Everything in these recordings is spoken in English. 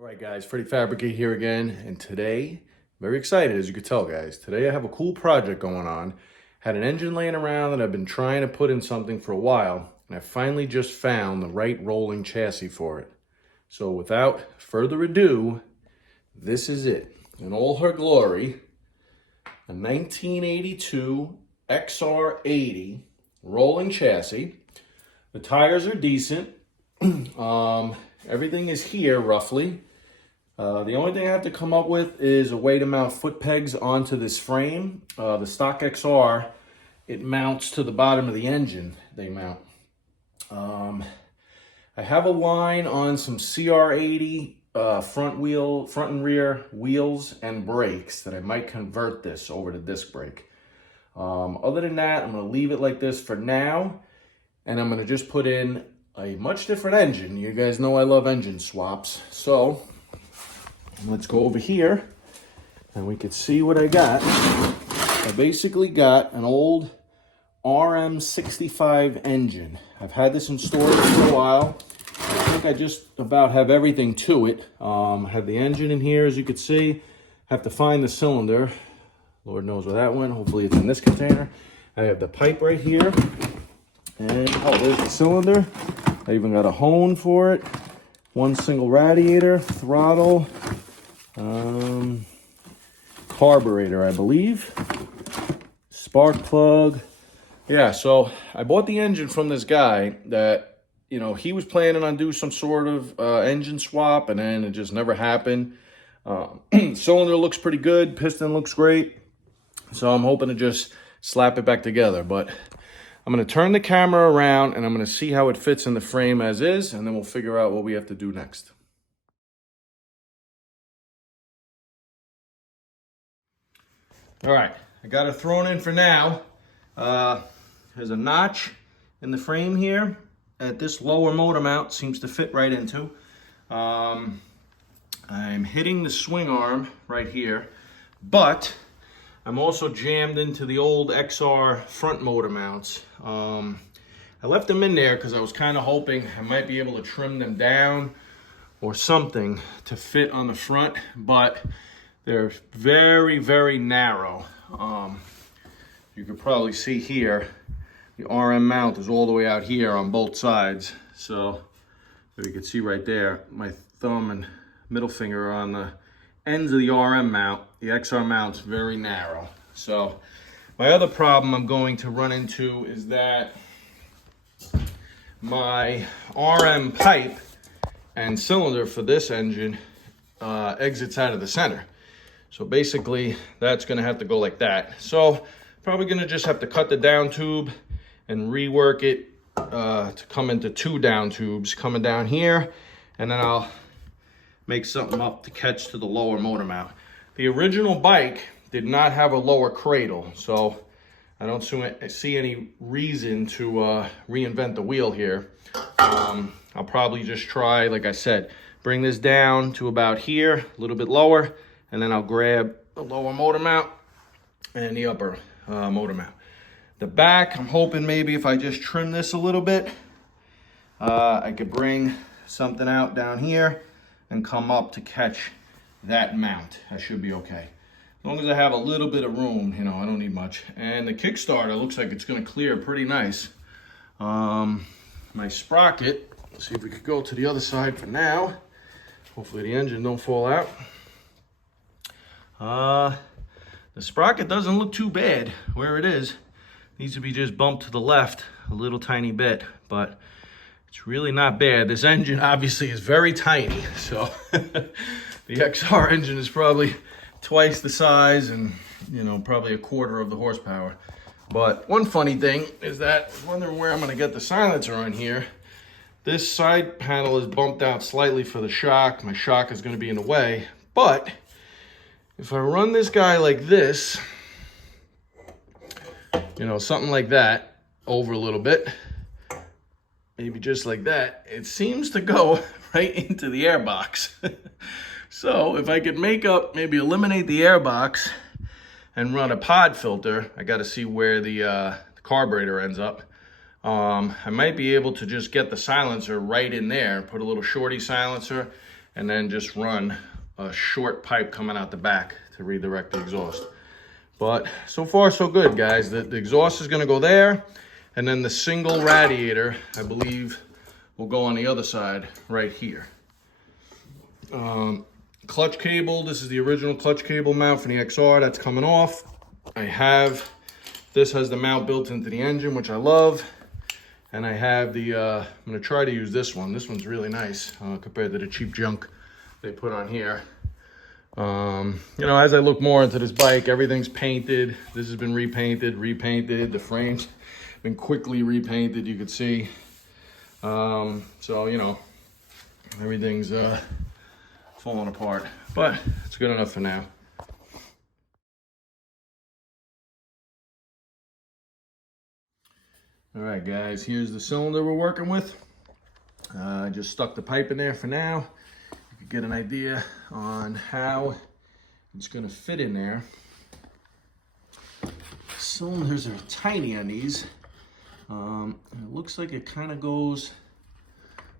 All right, guys, Freddie Fabricate here again, and today, very excited, as you could tell, guys. Today I have a cool project going on. Had an engine laying around that I've been trying to put in something for a while, and I finally just found the right rolling chassis for it. So without further ado, this is it. In all her glory, a 1982 Xr80 rolling chassis. The tires are decent. Everything is here, roughly. The only thing I have to come up with is a way to mount foot pegs onto this frame. The stock XR, it mounts to the bottom of the engine, they mount. I have a line on some Xr80 front and rear wheels and brakes that I might convert this over to disc brake. Other than that, I'm going to leave it like this for now, and I'm going to just put in a much different engine. You guys know I love engine swaps, so let's go over here and we can see what I got. I basically got an old rm65 engine. I've had this in storage for a while. I think I just about have everything to it. I have the engine in here, as you can see. Have to find the cylinder. Lord knows where that went. Hopefully it's in this container. I have the pipe right here. And oh, there's the cylinder. I even got a hone for it. One single radiator, throttle, carburetor, I believe, spark plug. Yeah, so I bought the engine from this guy that, you know, he was planning on doing some sort of engine swap, and then it just never happened. Cylinder looks pretty good, piston looks great, so I'm hoping to just slap it back together. But I'm going to turn the camera around and I'm going to see how it fits in the frame as is, and then we'll figure out what we have to do next. All right, I got it thrown in for now. There's a notch in the frame here that this lower motor mount seems to fit right into. I'm hitting the swing arm right here, but I'm also jammed into the old XR front motor mounts. I left them in there because I was kind of hoping I might be able to trim them down or something to fit on the front, but they're very, very narrow. You can probably see here, the RM mount is all the way out here on both sides. So you can see right there, my thumb and middle finger are on the ends of the RM mount. The XR mount's very narrow. So my other problem I'm going to run into is that my RM pipe and cylinder for this engine exits out of the center. So basically that's gonna have to go like that. So probably gonna just have to cut the down tube and rework it to come into two down tubes coming down here, and then I'll make something up to catch to the lower motor mount. The original bike did not have a lower cradle, so I don't see any reason to reinvent the wheel here. I'll probably just try, like I said, bring this down to about here, a little bit lower, and then I'll grab the lower motor mount and the upper motor mount. The back, I'm hoping maybe if I just trim this a little bit, I could bring something out down here and come up to catch that mount. I should be okay. As long as I have a little bit of room, you know, I don't need much. And the Kickstarter looks like it's gonna clear pretty nice. My sprocket, let's see if we could go to the other side for now. Hopefully the engine don't fall out. The sprocket doesn't look too bad where it is. Needs to be just bumped to the left a little tiny bit, but it's really not bad. This engine obviously is very tiny, so the XR engine is probably twice the size and, you know, probably a quarter of the horsepower. But one funny thing is that I'm wondering where I'm going to get the silencer on here. This side panel is bumped out slightly for the shock. My shock is going to be in the way, but if I run this guy like this, you know, something like that, over a little bit, maybe just like that, it seems to go right into the airbox. So if I could maybe eliminate the airbox and run a pod filter, I got to see where the carburetor ends up. I might be able to just get the silencer right in there, put a little shorty silencer, and then just run a short pipe coming out the back to redirect the exhaust. But so far so good, guys. The exhaust is going to go there, and then the single radiator, I believe, will go on the other side right here. Clutch cable, this is the original clutch cable mount for the XR that's coming off. This has the mount built into the engine, which I love. And I have the, I'm gonna try to use this one. This one's really nice compared to the cheap junk they put on here. You know, as I look more into this bike, everything's painted. This has been repainted. The frame's been quickly repainted, you could see. So, you know, everything's falling apart, but it's good enough for now. All right, guys, here's the cylinder we're working with. I just stuck the pipe in there for now. You can get an idea on how it's gonna fit in there. Cylinders are tiny on these. It looks like it kind of goes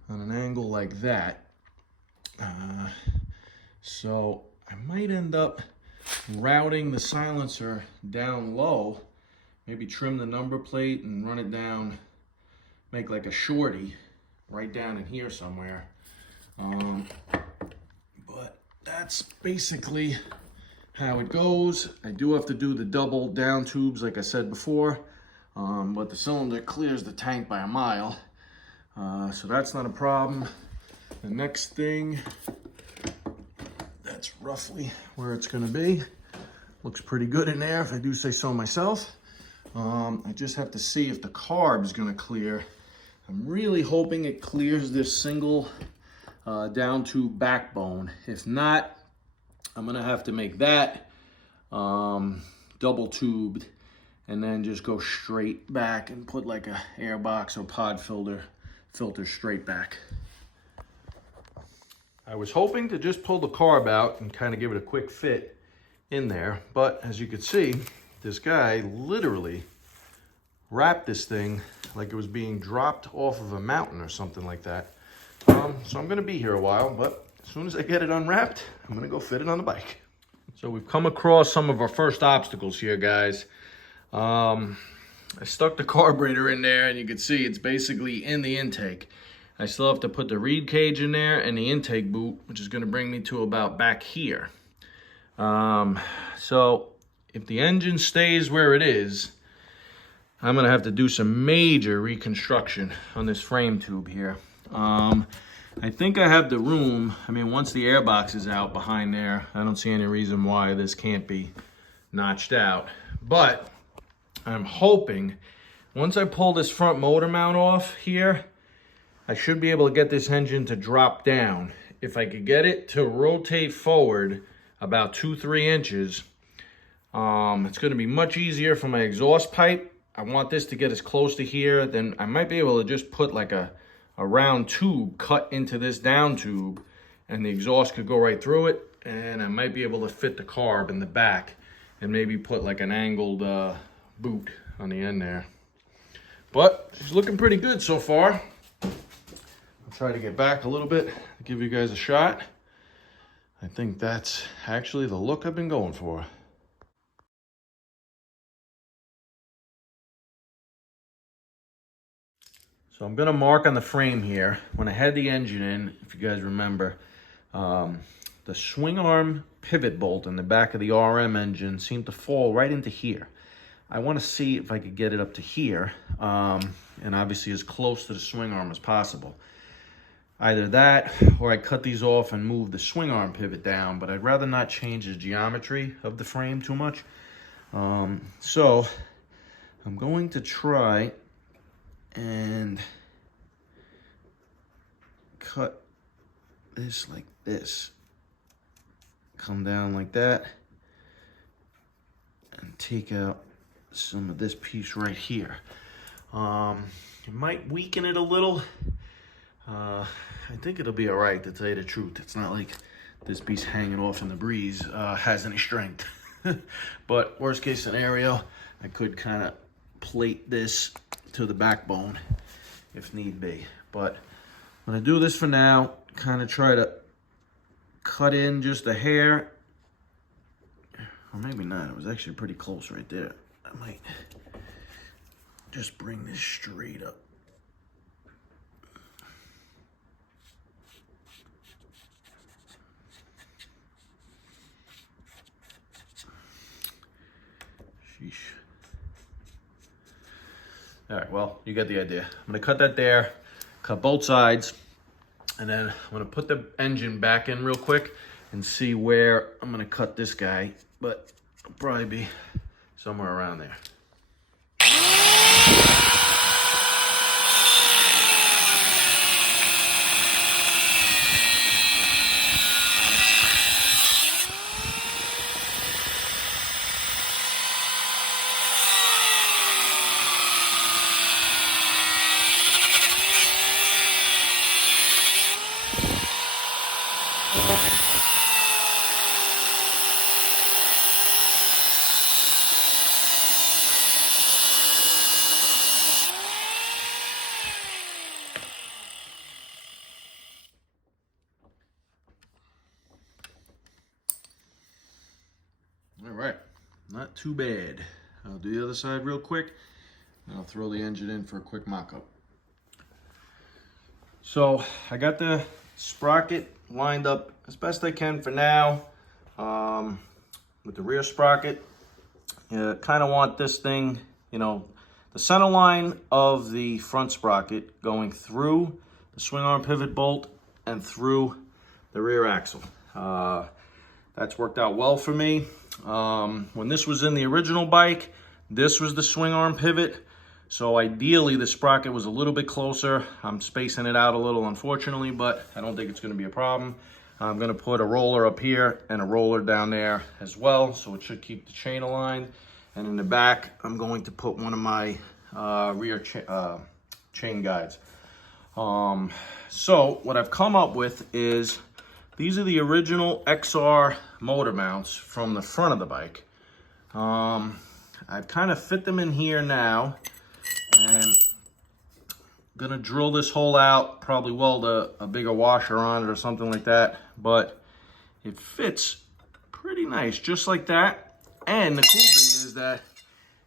on an angle like that. So I might end up routing the silencer down low, maybe trim the number plate and run it down, make like a shorty right down in here somewhere. But that's basically how it goes. I do have to do the double down tubes like I said before, but the cylinder clears the tank by a mile, so that's not a problem. The next thing, that's roughly where it's gonna be. Looks pretty good in there, if I do say so myself. I just have to see if the carb is gonna clear. I'm really hoping it clears this single down tube backbone. If not, I'm gonna have to make that double tubed and then just go straight back and put like a air box or pod filter straight back. I was hoping to just pull the carb out and kind of give it a quick fit in there, but as you can see, this guy literally wrapped this thing like it was being dropped off of a mountain or something like that. So I'm gonna be here a while, but as soon as I get it unwrapped, I'm gonna go fit it on the bike. So we've come across some of our first obstacles here, guys. I stuck the carburetor in there and you can see it's basically in the intake. I still have to put the reed cage in there and the intake boot, which is gonna bring me to about back here. So if the engine stays where it is, I'm gonna have to do some major reconstruction on this frame tube here. I think I have the room. I mean, once the airbox is out behind there, I don't see any reason why this can't be notched out. But I'm hoping once I pull this front motor mount off here, I should be able to get this engine to drop down. If I could get it to rotate forward about 2-3 inches, it's gonna be much easier for my exhaust pipe. I want this to get as close to here, then I might be able to just put like a round tube cut into this down tube and the exhaust could go right through it, and I might be able to fit the carb in the back and maybe put like an angled boot on the end there. But it's looking pretty good so far. I'll try to get back a little bit, give you guys a shot. I think that's actually the look I've been going for. So I'm gonna mark on the frame here. When I had the engine in, if you guys remember, the swing arm pivot bolt in the back of the RM engine seemed to fall right into here. I wanna see if I could get it up to here, and obviously as close to the swing arm as possible. Either that, or I cut these off and move the swing arm pivot down, but I'd rather not change the geometry of the frame too much. So I'm going to try and cut this like this, come down like that, and take out some of this piece right here. It might weaken it a little. I think it'll be all right, to tell you the truth. It's not like this piece hanging off in the breeze has any strength. But worst case scenario, I could kind of plate this to the backbone if need be. But I'm gonna do this for now, kind of try to cut in just a hair. Or maybe not, it was actually pretty close right there. I might just bring this straight up. Sheesh. All right, well, you get the idea. I'm gonna cut that there, cut both sides, and then I'm gonna put the engine back in real quick and see where I'm gonna cut this guy, but it'll probably be somewhere around there. All right, not too bad. I'll do the other side real quick, and I'll throw the engine in for a quick mock-up. So I got the sprocket lined up as best I can for now. With the rear sprocket, you kind of want this thing, you know, the center line of the front sprocket going through the swing arm pivot bolt and through the rear axle. That's worked out well for me. When this was in the original bike, this was the swing arm pivot. So ideally the sprocket was a little bit closer. I'm spacing it out a little, unfortunately, but I don't think it's gonna be a problem. I'm gonna put a roller up here and a roller down there as well, so it should keep the chain aligned. And in the back, I'm going to put one of my rear chain guides. So what I've come up with is, these are the original XR motor mounts from the front of the bike. I've kind of fit them in here now, and I'm gonna drill this hole out, probably weld a bigger washer on it or something like that, but it fits pretty nice, just like that. And the cool thing is that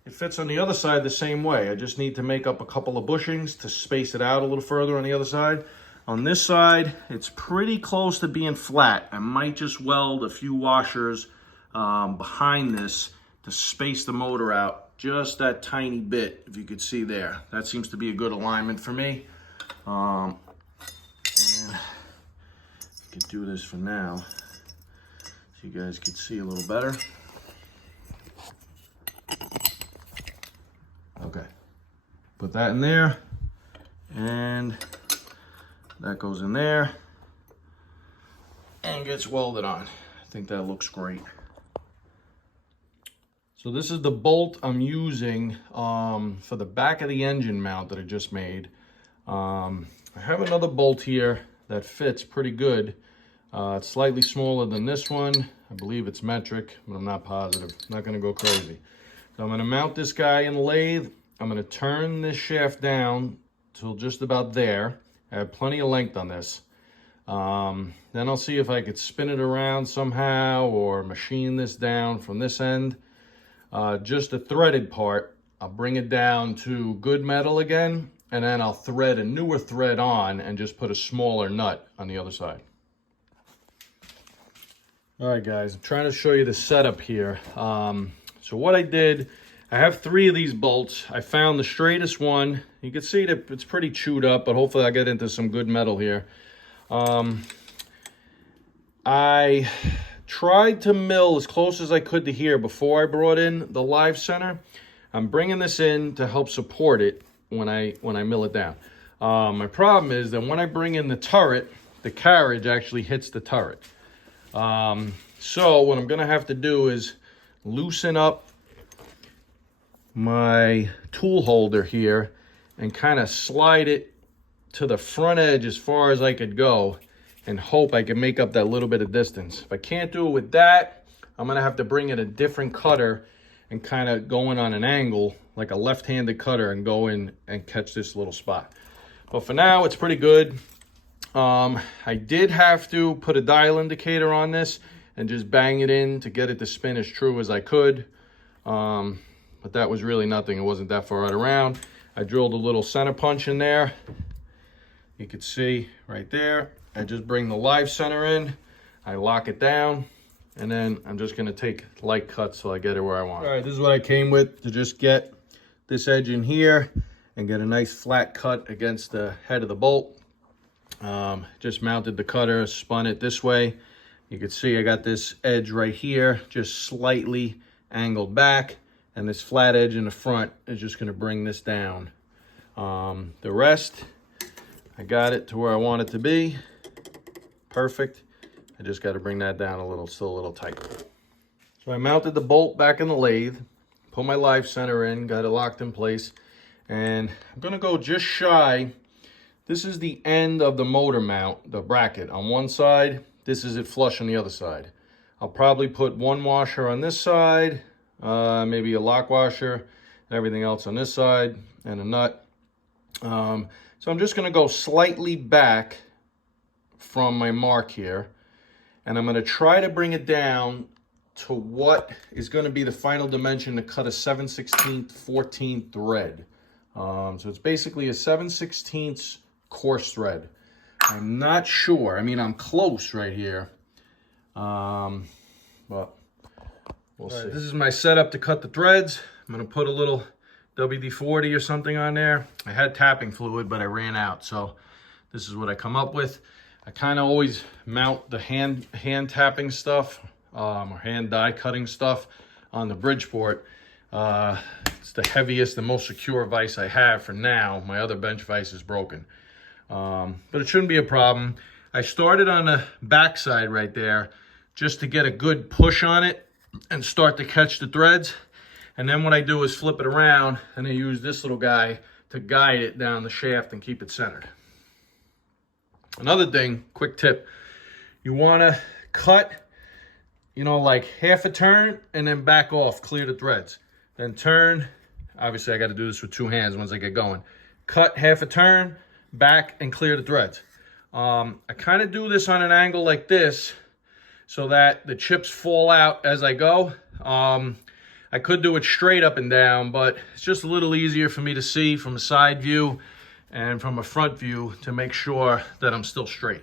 it fits on the other side the same way. I just need to make up a couple of bushings to space it out a little further on the other side. On this side, it's pretty close to being flat. I might just weld a few washers behind this to space the motor out just that tiny bit, if you could see there. That seems to be a good alignment for me. And I could do this for now, so you guys could see a little better. Okay, put that in there, and that goes in there and gets welded on. I think that looks great. So this is the bolt I'm using for the back of the engine mount that I just made. I have another bolt here that fits pretty good. It's slightly smaller than this one. I believe it's metric, but I'm not positive. I'm not gonna go crazy. So I'm gonna mount this guy in the lathe. I'm gonna turn this shaft down till just about there. I have plenty of length on this. Then I'll see if I could spin it around somehow or machine this down from this end. Just the threaded part, I'll bring it down to good metal again, and then I'll thread a newer thread on and just put a smaller nut on the other side. All right, guys, I'm trying to show you the setup here. So what I did, I have 3 of these bolts. I found the straightest one. You can see that it's pretty chewed up, but hopefully I'll get into some good metal here. I tried to mill as close as I could to here before I brought in the live center. I'm bringing this in to help support it when I mill it down. My problem is that when I bring in the turret, the carriage actually hits the turret. So what I'm gonna have to do is loosen up my tool holder here and kind of slide it to the front edge as far as I could go and hope I can make up that little bit of distance. If I can't do it with that, I'm gonna have to bring in a different cutter and kind of go in on an angle, like a left-handed cutter, and go in and catch this little spot. But for now, it's pretty good. I did have to put a dial indicator on this and just bang it in to get it to spin as true as I could. But that was really nothing. It wasn't that far out around. I drilled a little center punch in there. You can see right there. I just bring the live center in. I lock it down. And then I'm just going to take light cuts till I get it where I want. All right, this is what I came with to just get this edge in here and get a nice flat cut against the head of the bolt. Just mounted the cutter, spun it this way. You can see I got this edge right here, just slightly angled back, and this flat edge in the front is just going to bring this down. The rest, I got it to where I want it to be. Perfect. I just got to bring that down a little, still a little tight. So I mounted the bolt back in the lathe, put my live center in, got it locked in place, and I'm going to go just shy. This is the end of the motor mount, the bracket on one side. This is it flush on the other side. I'll probably put one washer on this side, maybe a lock washer, and everything else on this side, and a nut. So I'm just going to go slightly back from my mark here, and I'm going to try to bring it down to what is going to be the final dimension to cut a 7/16 14 thread. So it's basically a 7/16 coarse thread. I'm not sure. I mean, I'm close right here, but we'll see. This is my setup to cut the threads. I'm going to put a little WD-40 or something on there. I had tapping fluid, but I ran out, so this is what I come up with. I kind of always mount the hand tapping stuff or hand die cutting stuff on the Bridgeport. It's the heaviest and most secure vise I have for now. My other bench vise is broken, but it shouldn't be a problem. I started on the backside right there just to get a good push on it and start to catch the threads. And then what I do is flip it around and I use this little guy to guide it down the shaft and keep it centered. Another thing, quick tip, you want to cut, you know, like half a turn and then back off, clear the threads. Then turn, obviously I got to do this with two hands once I get going. Cut half a turn, back, and clear the threads. I kind of do this on an angle like this so that the chips fall out as I go. I could do it straight up and down, but it's just a little easier for me to see from a side view and from a front view to make sure that I'm still straight.